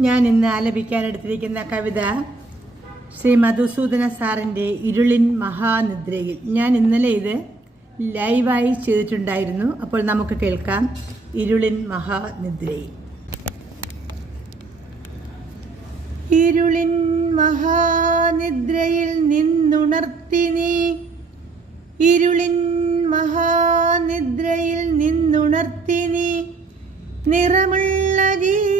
ഞാൻ ഇന്ന് ആലപിക്കാൻ എടുത്തിരിക്കുന്ന കവിത ശ്രീ മധുസൂദന സാറിന്റെ ഇരുളിൻ മഹാനിദ്രയിൽ. ഞാൻ ഇന്നലെ ഇത് ലൈവായി ചെയ്തിട്ടുണ്ടായിരുന്നു. അപ്പോൾ നമുക്ക് കേൾക്കാം. ഇരുളിൻ മഹാനിദ്രയിൽ. ഇരുളിൻ മഹാനിദ്രയിൽ നിന്നുണർത്തി നീ. ഇരുളിൻ മഹാനിദ്രയിൽ നിന്നുണർത്തി നീ. നിറമുള്ള ജീവിത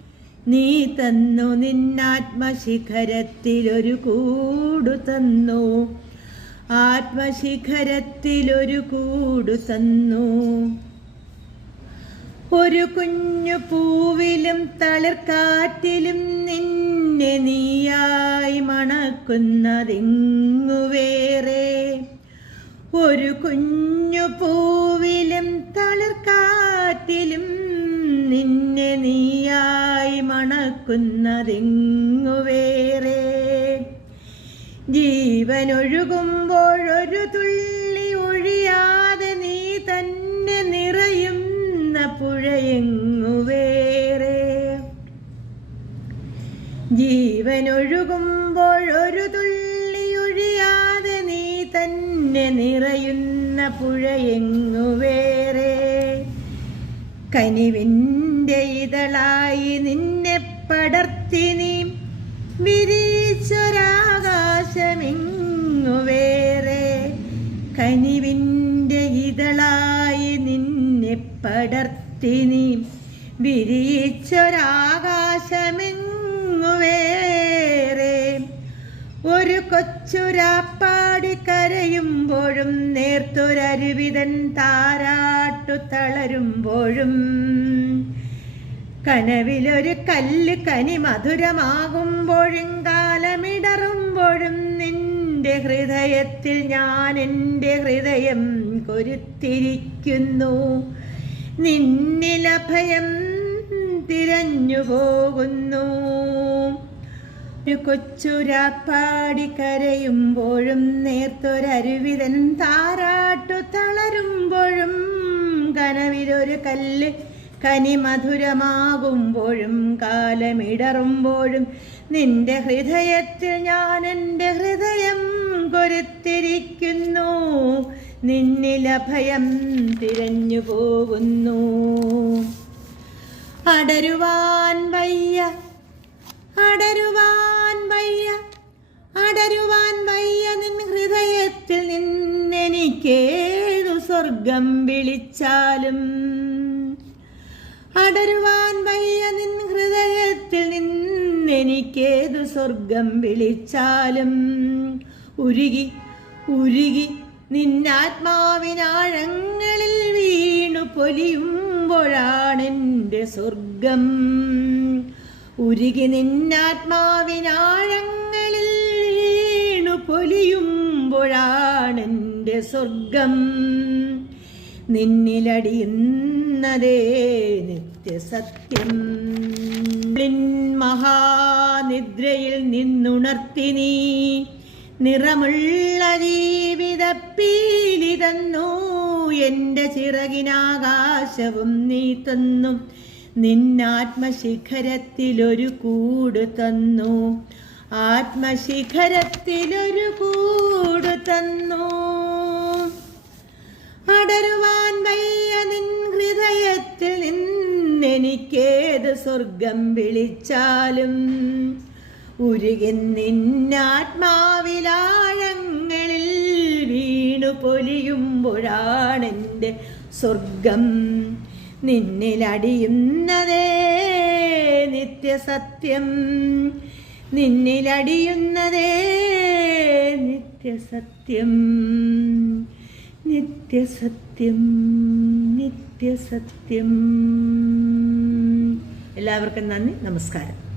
നീ തന്നു നിന്നാത്മശിഖരത്തിലൊരു കൂടു തന്നു. ആത്മശിഖരത്തിലൊരു കൂടു തന്നു. ഒരു കുഞ്ഞു പൂവിലും തളിർക്കാറ്റിലും നിന്നെ നീയായി മണക്കുന്നതിങ്ങു വേറെ ഒരു കുഞ്ഞു പൂവിലും തളിർക്കാറ്റിലും മണക്കുന്നതെങ്ങു വേറെ? ജീവനൊഴുകുമ്പോഴൊരു തുള്ളി ഒഴിയാതെ നീ തന്നെ നിറയുന്ന പുഴയെങ്ങു വേറെ? ജീവനൊഴുകുമ്പോഴൊരു തുള്ളി ഒഴിയാതെ നീ തന്നെ നിറയുന്ന പുഴയെങ്ങു വേറെ? കനിവിന്റെ ഇതളായി നിന്നെ പടർത്തി നീ വിരിച്ചൊരാകാശമെങ്ങു വേറെ. കനിവിന്റെ ഇതളായി നിന്നെ പടർത്തി നീ വിരിച്ചൊരാകാശമെങ്ങു വേറെ. ഒരു കൊച്ചുരാപ്പാടി കരയുമ്പോഴും നേർത്തൊരരുവിതൻ താരാട്ടു തളരുമ്പോഴും കനവിലൊരു കല്ല് കനി മധുരമാകുമ്പോഴും കാലമിടറുമ്പോഴും നിന്റെ ഹൃദയത്തിൽ ഞാൻ എന്റെ ഹൃദയം കൊരുത്തിരിക്കുന്നു. നിന്നിലഭയം തിരഞ്ഞു പോകുന്നു ഒരു കൊച്ചുരാപ്പാടി കരയുമ്പോഴും നേർത്തൊരരുവിതൻ താരാട്ടു തളരുമ്പോഴും കനവിലൊരു കല്ല് കനി മധുരമാകുമ്പോഴും കാലമിടറുമ്പോഴും നിന്റെ ഹൃദയത്തിൽ ഞാൻ എന്റെ ഹൃദയം കൊരുത്തിരിക്കുന്നു. നിന്നിലഭയം തിരഞ്ഞു പോകുന്നു. അടരുവാൻ വയ്യ അടരുവാൻ വയ്യ അടരുവാൻ വയ്യ നിൻ ഹൃദയത്തിൽ നിന്നെനിക്കേതു സ്വർഗം വിളിച്ചാലും. അടരുവാൻ വയ്യ നിൻ ഹൃദയത്തിൽ നിന്നെനിക്കേതു സ്വർഗം വിളിച്ചാലും. ഉരുകി ഉരുകി നിന്നാത്മാവിനാഴങ്ങളിൽ വീണു പൊലിയുമ്പോഴാണെന്റെ സ്വർഗം. ഉരുകി നിന്നാത്മാവിനാഴങ്ങളിൽ വീണു പൊലിയുമ്പോഴാണെന്റെ സ്വർഗം. നിന്നിലടിയുന്നതേ നിത്യസത്യം. മഹാനിദ്രയിൽ നിന്നുണർത്തി നീ നിറമുള്ള ജീവിത പീലി തന്നു എന്റെ ചിറകിനാകാശവും നീ തന്നു. നിന്നാത്മശിഖരത്തിലൊരു കൂട് തന്നു. ആത്മശിഖരത്തിലൊരു കൂട് തന്നു. അടരുവാൻ വയ്യ നിൻ ഹൃദയത്തിൽ നിന്നെനിക്കേത് സ്വർഗം വിളിച്ചാലും ഉരുകി നിന്നാത്മാവിലാഴങ്ങളിൽ വീണു പൊലിയുമ്പോഴാണെന്റെ സ്വർഗം. നിന്നിലടിയുന്നതേ നിത്യസത്യം. നിന്നിലടിയുന്നതേ നിത്യസത്യം. നിത്യസത്യം നിത്യസത്യം. എല്ലാവർക്കും നന്ദി. നമസ്കാരം.